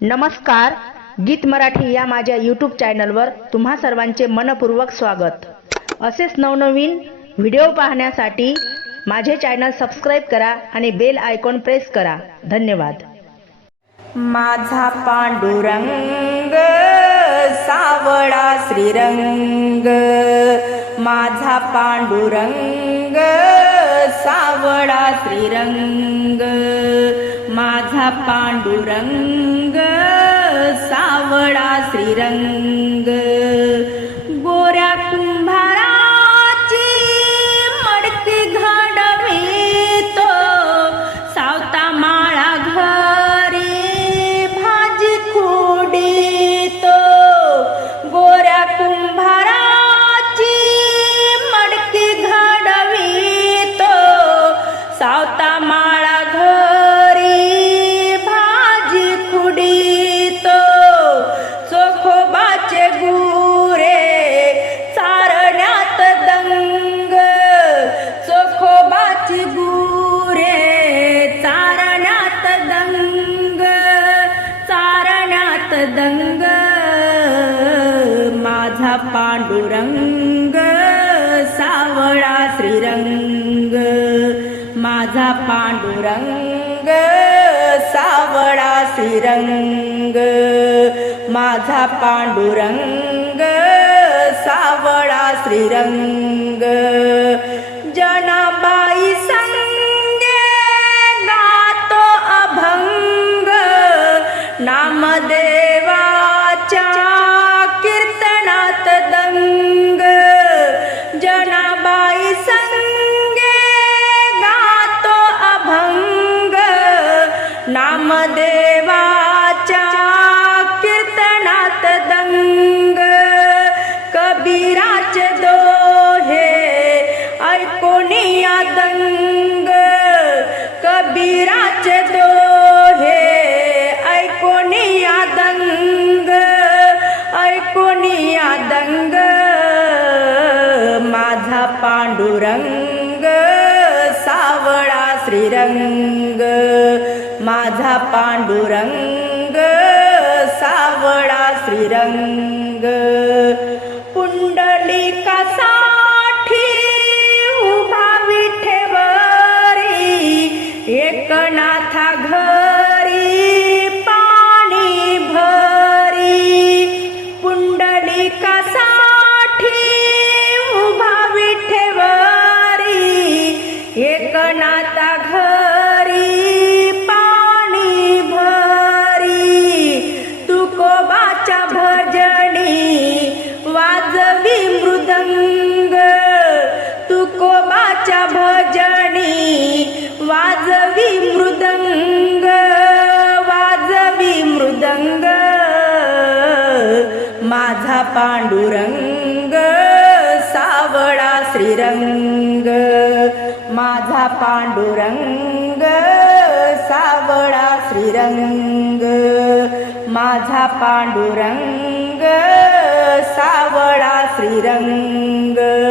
नमस्कार गीत मराठी या माझ्या यूट्यूब चॅनलवर तुम्हा सर्वांचे मनपूर्वक स्वागत. असेच नवनवीन व्हिडिओ पाहण्यासाठी माझे चॅनल सबस्क्राईब करा आणि बेल आयकॉन प्रेस करा. धन्यवाद. माझा पांडुरंग सावळा श्रीरंग. माझा पांडुरंग सावळा श्रीरंग. माझा पांडुरंग सावळा श्रीरंग. रंग सावळा श्रीरंग माझा पांडुरंग सावळा श्रीरंग माझा पांडुरंग सावळा श्रीरंग. या दंग कबीराचे दोहे ऐकोनिया दंग ऐकोनिया दंग माझा पांडुरंग सावळा श्रीरंग माझा पांडुरंग सावळा श्रीरंग. एकनाथा घरी पाणी भरी पुंडलिकासाठी उभा विठेवरी एकनाथा माझा पांडुरंग सावळा श्रीरंग. माझा पांडुरंग सावळा श्रीरंग. माझा पांडुरंग सावळा श्रीरंग.